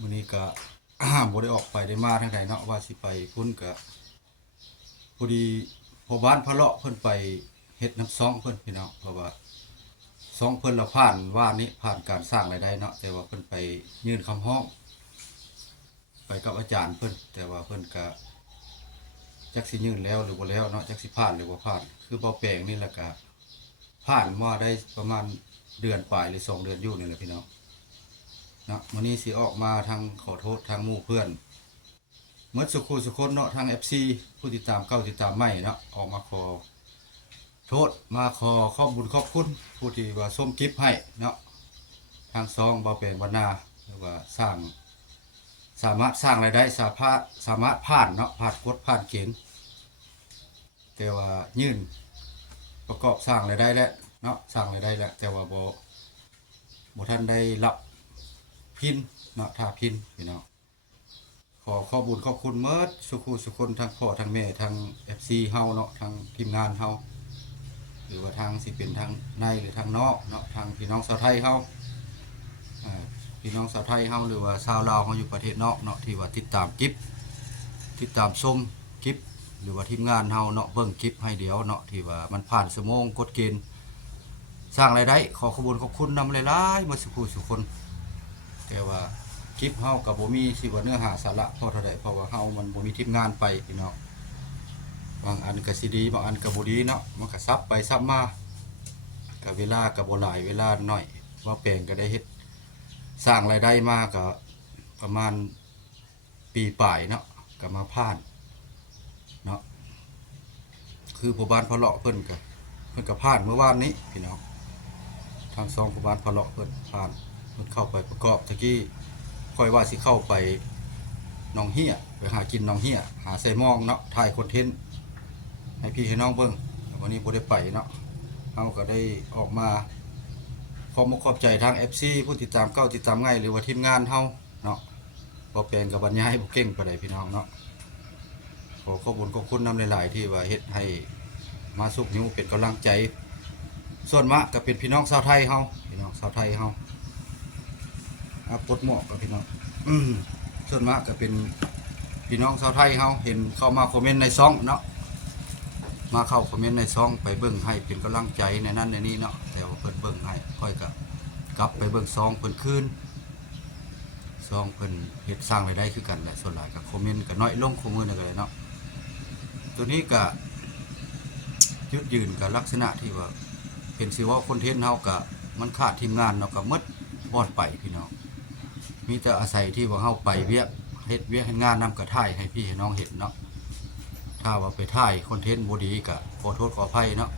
มื้อนี้ก็ บ่ได้ออกไปได้มาทางใดเนาะว่าสิไปพุ่นก็พอดีพ่อบ้านพะเลาะเพิ่นไปเฮ็ดน้ำซองเพิ่นพี่น้องเพราะว่าซองเพิ่นละผ่านว่านี้ผ่านการสร้างรายได้เนาะแต่ว่าเพิ่นไปยื่นคำร้องไปกับอาจารย์เพิ่นแต่ว่าเพิ่นก็จักสิยื่นแล้วหรือบ่แล้วเนาะจักสิผ่านหรือบ่ผ่านคือบ่แปลงนี่แหละก็ผ่านมาได้ประมาณเดือนปลายหรือ2เดือนอยู่นี่แหละพี่น้องเนาะมื้อนี้สิออกมาทางขอโทษทางหมู่เพื่อนเมื่อสุขุสุคนเนาะทาง FC ผู้ติดตามเก่าติดตามใหม่เนาะออกมาขอโทษมาขอบบุญขอบคุณผู้ที่ว่าส้มกิฟให้เนาะทางซองบ่แปลงบรรณาหรือว่าสามารถสร้างรายได้สามารถผ่านเนาะผ่านกฎผ่านเกณฑ์แต่ว่ายื่นประกอบสร้างรายได้แล้วเนาะสร้างรายได้แล้วแต่ว่าบ่ทันได้รับพินเนาะถ้าพินพี่น้องขอบุญขอบคุณเมิดสุคนทั้งพ่อทั้งแม่ทั้ง FC เฮาเนาะทั้งทีมงานเฮาหรือว่าทางสิเป็นทางในหรือทางนอกเนาะทางพี่น้องชาวไทยเฮาพี่น้องชาวไทยเฮาหรือว่าชาวลาวเฮาอยู่ประเทศนอกเนาะที่ว่าติดตามคลิปติดตามชมคลิปหรือว่าทีมงานเฮาเนาะเบิ่งคลิปให้เดียวเนาะที่ว่ามันผ่านชั่วโมงกฎเกณฑ์สร้างรายได้ขอขอบคุณขอบคุณนำหลายๆมาสุคนแต่ว่าคลิปเฮากับบ่มีสิว่าเนื้อหาสาระพอเท่าใดเพราะว่าเฮามันบ่มีทีมงานไปพี่น้องบางอันก็สิดีบางอันก็บ่ดีเนาะมันก็ซับไปซับมาก็เวลาก็บ่หลายเวลาน้อยว่าแปลงก็ได้เฮ็ดสร้างรายได้มาก็ประมาณปีปลายเนาะก็มาผ่านเนาะคือผู้บ้านพะเลาะเพิ่นก็ผ่านเมื่อวานนี้พี่น้องทางซองผู้บ้านพะเลาะเพิ่นผ่านเพิ่นเข้าไปประกอบตะกี้ค่อยว่าสิเข้าไปหนองเหี้ยไปหากินหนองเหี้ยหาใส่หม้องเนาะถ่ายคอนเทนต์ให้พี่ให้น้องเบิ่งวันนี้บ่ได้ไปเนาะเฮาก็ได้ออกมาขอบใจทาง FC ผู้ติดตามเก่าติดตามง่ายหรือว่าทีมงานเฮาเนาะบ่แปลงกับบรรยายบ่เก่งปานใดพี่น้องเนาะขอขอบคุณขอบคุณนำหลายๆที่ว่าเฮ็ดให้มาสุกนิ้วเป็นกำลังใจส่วนมากก็เป็นพี่น้องชาวไทยเฮาพี่น้องชาวไทยเฮาปลดหมวกกับพี่น้องส่วนมากก็เป็นพี่น้องชาวไทยเฮาเห็นเข้ามาคอมเมนต์ในซ่องเนาะมาเข้าคอมเมนต์ในซ่องไปเบิ่งให้เป็นกำลังใจในนั้นในนี้เนาะแต่ว่าเพิ่นเบิ่งให้ค่อยก็กลับไปเบิ่งซองเพิ่นคืนซองเพิ่นเฮ็ดสร้างรายได้คือกันแหละส่วนหลายก็คอมเมนต์ก็น้อยลงคอมเมนต์อะไรเนาะตัวนี้ก็ยึดยืนกับลักษณะที่ว่าเป็นสิว่าคอนเทนต์เฮาก็มันขาดทีมงานเนาะก็หมดบอดไปพี่น้องมีแต่อาศัยที่ว่าเฮาไปเวียกเฮ็ดเวียกเฮ็ดงานนำกระถ่ายให้พี่ให้น้องเห็นเนาะถ้าว่าไปถ่ายคอนเทนต์บ่ดีก็ขอโทษขออภัยเนาะ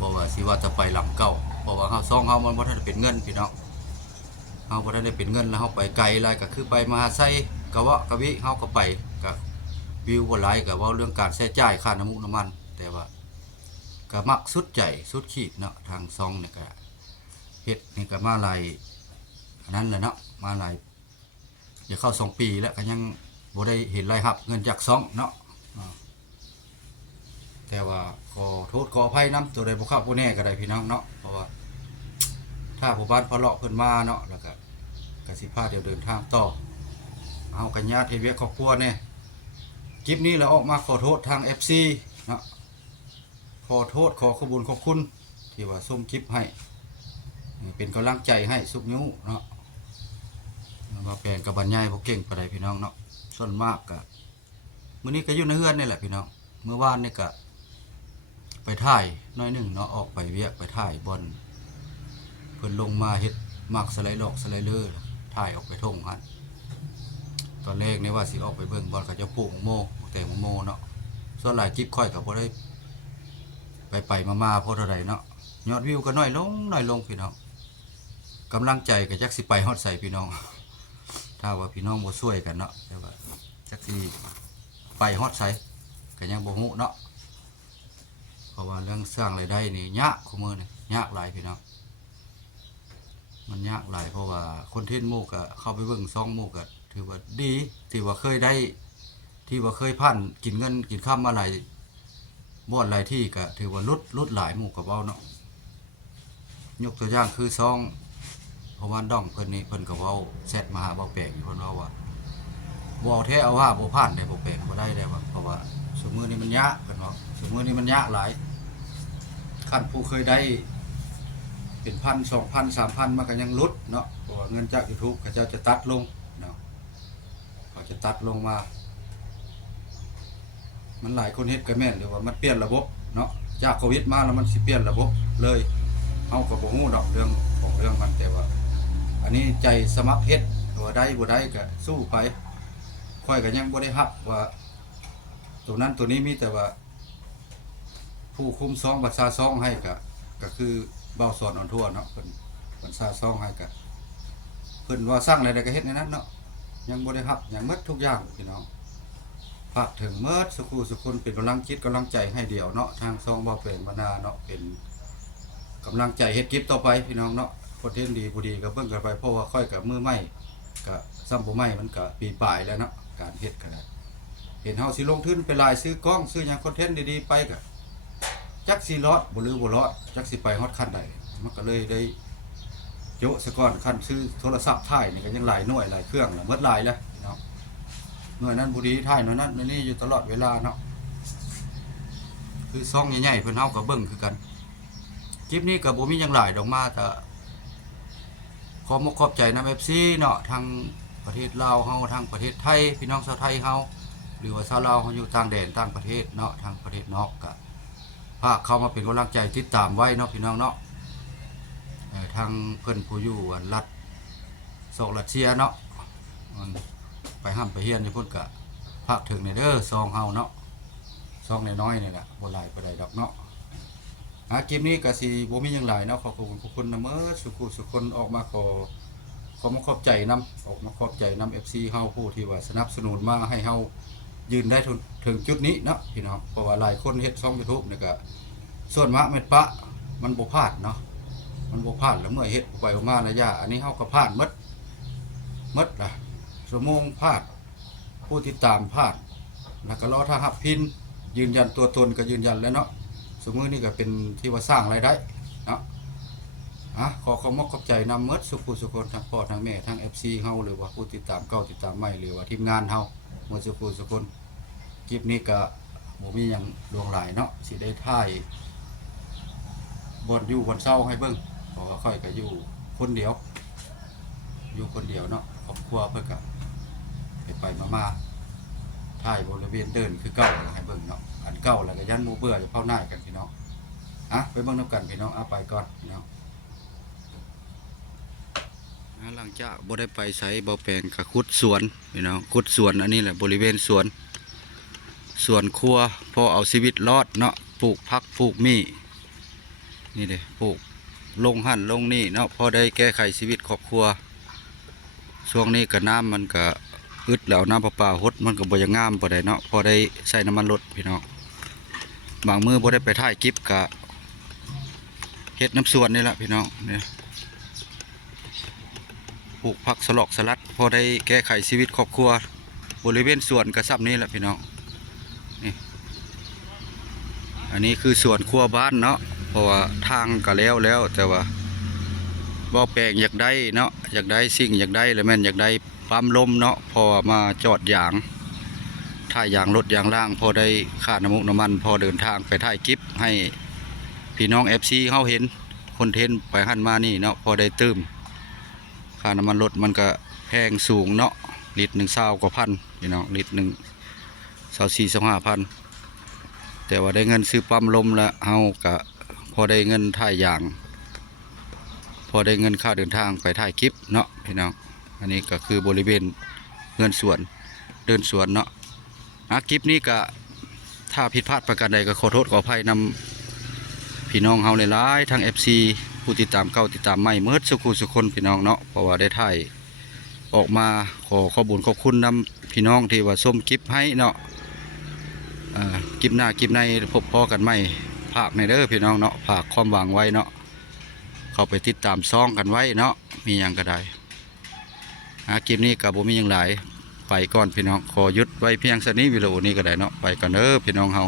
บ่ว่าสิว่าจะไปลำเก่าเพราะว่าเฮาซ่องเฮามันบ่ทันได้เป็นเงินพี่น้องเฮาบ่ทันได้เป็นเงินแล้วเฮาไปไกลหลายก็คือไปมหาไสกะวะกะวิเฮาก็ไปก็วิวบ่หลายก็เว้าเรื่องการใช้จ่ายค่าน้ำมัน แต่ว่าก็มักสุดใจสุดขีดเนาะทางซองนี่ก็เฮ็ดนี่ก็มาหลายอันนั้นแหละเนาะมาหลายอย่าเข้า2 ปีแล้วก็ยังบ่ได้เห็นรายรับเงินจากซองเนาะแต่ว่าขอโทษขออภัยนำตัวใดบ่เข้าผู้แน่ก็ได้พี่น้องเนาะเพราะว่าถ้าผู้บ้านพะเลาะเพิ่นมาเนาะแล้วก็สิพาเดี๋ยวเดินทางต่อเอากันญาติเฮ็ดเวียกครอบครัวแน่คลิปนี้เราออกมาขอโทษทาง FC เนาะขอโทษขอขอบคุณขอบคุณที่ว่าส่งคลิปให้เป็นกำลังใจให้สุกนิ้วเนาะมาแปลงกับบรรยายพวกเก่งปานใดพี่น้องเนาะส่วนมากก็มื้อนี้ก็อยู่ในเฮือนนี่แหละพี่น้องเมื่อวานนี่ก็ไปถ่ายน้อยหนึ่งเนาะออกไปเวียกไปถ่ายบอนเพิ่นลงมาเฮ็ดมักสไลด์ดอกสไลเดอร์ถ่ายออกไปท่งหั่นตอนแรกนี่ว่าสิออกไปเบิ่งบอลเขาจะปลูกมะม่วงแต่มะม่วงเนาะส่วนหลายคลิปค่อยก็บ่ได้ไปมาเพราะเท่าใดเนาะยอดวิวก็น้อยลงพี่น้องกำลังใจก็จักสิไปฮอดใส่พี่น้องถ้าว่าพี่น้องบ่ช่วยกันเนาะแต่ว่าจักสิไปฮอดใส่ก็ยังบ่ฮู้เนาะเพราะว่าเรื่องสร้างรายได้นี่ยากคุมื้อนี่ยากหลายพี่น้องมันยากหลายเพราะว่าคอนเทนต์หมู่ก็เข้าไปเบิ่งซ่องหมู่ก็ถือว่าดีที่ว่าเคยได้ที่ว่าเคยผ่านกินเงินกินค่ำมาหลายบ่อนหลายที่ก็ถือว่าลดหลายหมู่กับเว้าเนาะยกตัวอย่างคือซองพ ราะว่าด้องเพิ่นนี่เพิ่นก็เว้าแชทมาหาเว้าแปลกอยู่เพิ่นเว้าว่าบ่เอาแท้เอาว่าบ่ผ่านได้บ่แปลกบ่ได้ได้ว่าเพราะว่าซุมื้อนี้มันยากเพิ่นว่าซุมื้อนี้มันยากหลายคันผู้เคยได้เป็นพัน 2,000 3,000มันก็ยังลดเนาะเพราะว่าเงินจาก YouTube เขาเจ้าจะตัดลงเนาะเขาจะตัดลงมามันหลายคนเฮ็ดก็แม่นหรือว่ามันเปลี่ยนระบบเนาะจากโควิดมาแล้วมันสิเปลี่ยนระบบเลยเฮาก็บ่ฮู้ดอกเรื่องของเรื่องมันแต่ว่าอันนี้ใจสมัครเฮ็ดว่าได้บ่ได้ก็สู้ไปค่อยก็ยังบ่ได้รับว่าตัวนั้นตัวนี้มีแต่ว่าผู้คุมซองบัตรซาซองให้ก็คือเว้าสอนอ่อนทั่วเนาะเพิ่นซาซองให้ก็เพิ่นว่าสร้างอะไรก็เฮ็ดในนั้นเนาะยังบ่ได้รับหยังหมดทุกอย่างพี่น้องฝากถึงเมิดสุขุสุคนเป็นกำลังจิตกำลังใจให้เดียวเนาะทางซองบ่เป็นบรรณาเนาะเป็นกำลังใจเฮ็ดคลิปต่อไปพี่น้องเนาะคอนเทนต์ดีบ่ดีก็เบิ่งกันไปเพราะว่าค่อยกับมือใหม่ก็ซ้ำบ่ใหม่มันก็ปีปลายแล้วเนาะการเฮ็ดก็ได้เห็นเฮาสิลงทุนไปหลายซื้อกล้องซื้อหยังคอนเทนต์ดีๆไปก็จักสิรอดบ่หรือบ่รอดจักสิไปฮอดขั้นใดมันก็เลยได้โจะซะก่อนขั้นซื้อโทรศัพท์ถ่ายนี่ก็ยังหลายหน่วยหลายเครื่องแล้วหมดหลายแล้วพี่น้องหน่วยนั้นบ่ดีถ่ายหน่วยนั้นหน่วยนี้อยู่ตลอดเวลาเนาะคือซ่องใหญ่ๆเพิ่นเฮาก็เบิ่งคือกันคลิปนี้ก็บ่มีหยังหลายดอกมาแต่ขอมขอบใจนำ FC เนาะทางประเทศลาวเฮาทางประเทศไทยพี่น้องชาวไทยเฮาหรือว่าชาวลาวเฮาอยู่ต่างแดนต่างประเทศเนาะทางประเทศนอกก็พาเข้ามาเป็นกำลังใจติดตามไว้เนาะพี่น้องเนาะทางเพิ่นผู้อยู่รัฐรัสเซียเนาะไปห้ามไปเฮียนอยู่พุ่นก็ภาคถึงในเด้อซองเฮาเนาะซองน้อยๆนี่แหละบ่หลายปานใดดอกเนาะคลิปนี้ก็สิบ่มีหยังหลายเนาะขอบคุณทุกคนนะเด้อสุขคนออกมาขอมาขอบใจนำออกมาขอบใจนำ FC เฮาผู้ที่ว่าสนับสนุนมาให้เฮายืนได้ถึงจุดนี้เนาะพี่น้องเพราะว่าหลายคนเฮ็ดช่อง YouTube นี่ก็ส่วนมากแม่นปะมันบ่พลาดเนาะมันบ่พลาดแล้วเมื่อเฮ็ดไปมาระยะอันนี้เฮาก็พลาดหมดล่ะชั่วโมงพลาดผู้ติดตามพลาดแล้วก็รอถ้ารับพินยืนยันตัวตนก็ยืนยันแล้วเนาะสมมุตินี่ก็เป็นที่ว่าสร้างรายได้เนาะขอขอบใจนำหมดสุคนทั้งพ่อทั้งแม่ทั้ง FC เฮาหรือว่าผู้ติดตามเก่าติดตามใหม่หรือว่าทีมงานเฮาหมดสุคนคลิปนี้ก็บ่มีหยังดวงหลายเนาะสิได้ถ่ายบ่อยู่บนเช้าให้เบิ่งเพราะว่าค่อยก็อยู่คนเดียวเนาะครอบครัวเพิ่นก็ไปมาถ่ายบริเวณเดินคือเก่าให้เบิ่งเนาะอันเก่าแล้วก็ยันหมู่เบื่อจะเผาหน้ากันพี่น้องไปเบิ่งนำกันพี่น้องไปก่อนพี่น้องหลังจากบ่ได้ไปไสบ่แปลงก็ขุดสวนพี่น้องขุดสวนอันนี้แหละบริเวณสวนครัวพอเอาชีวิตรอดเนาะปลูกผักปลูกมีนี่เด้ปลูกลงหั่นลงนี่เนาะพอได้แก้ไขชีวิตครอบครัวช่วงนี้ก็น้ำมันก็อึดแล้วน้ำประปาหดมันก็บ่ยังงามปานใดเนาะพอได้ใส่น้ำมันรถพี่น้องบางมื้อบ่ได้ไปถ่ายคลิปก็เฮ็ดน้ำสวนนี่แหละพี่น้องเนี่ยปลูกผักสลอกสลัดพอได้แก้ไขชีวิตครอบครัวบริเวณสวนก็ซ้ำนี้แหละพี่น้องนี่อันนี้คือสวนครัวบ้านเนาะเพราะว่าทางก็แล้วแต่ว่าบ่แปลงอยากได้เนาะอยากได้สิ่งอยากได้แล้วแม่นอยากได้ปั๊มลมเนาะพอมาจอดยางถ่ายยางรถยางล่างพอได้ค่าน้ำมันพอเดินทางไปถ่ายคลิปให้พี่น้อง FC เฮาเห็นคอนเทนต์ไปหันมานี่เนาะพอได้ตื้มค่าน้ำมันรถมันก็แพงสูงเนาะลิตร120กว่าพันพี่น้องลิตร1 24-25,000แต่ว่าได้เงินซื้อปั๊มลมแล้วเฮาก็พอได้เงินถ่ายยางพอได้เงินค่าเดินทางไปถ่ายคลิปเนาะพี่น้องอันนี้ก็คือบริเวณเดินสวนเนาะคลิปนี้ก็ถ้าผิดพลาดประการใดก็ขอโทษขออภัยนำพี่น้องเฮาหลายๆทั้ง FC ผู้ติดตามเก่าติดตามใหม่เมื่อสุขคนพี่น้องเนาะเพราะว่าได้ถ่ายออกมาขอบุญขอบคุณนำพี่น้องที่ว่าชมคลิปให้เนาะคลิปหน้าคลิปในพบพอกันใหม่ภาคในเด้อพี่น้องเนาะภาคความหวังไว้เนาะเข้าไปติดตามซองกันไว้เนาะมีอย่างก็ได้คลิปนี้กับผมมีอย่างหลายไปก่อนพี่น้องขอยุดไว้เพียงสักนี้วิดีโอนี้ก็ได้เนาะไปก่อนเด้อพี่น้องเฮา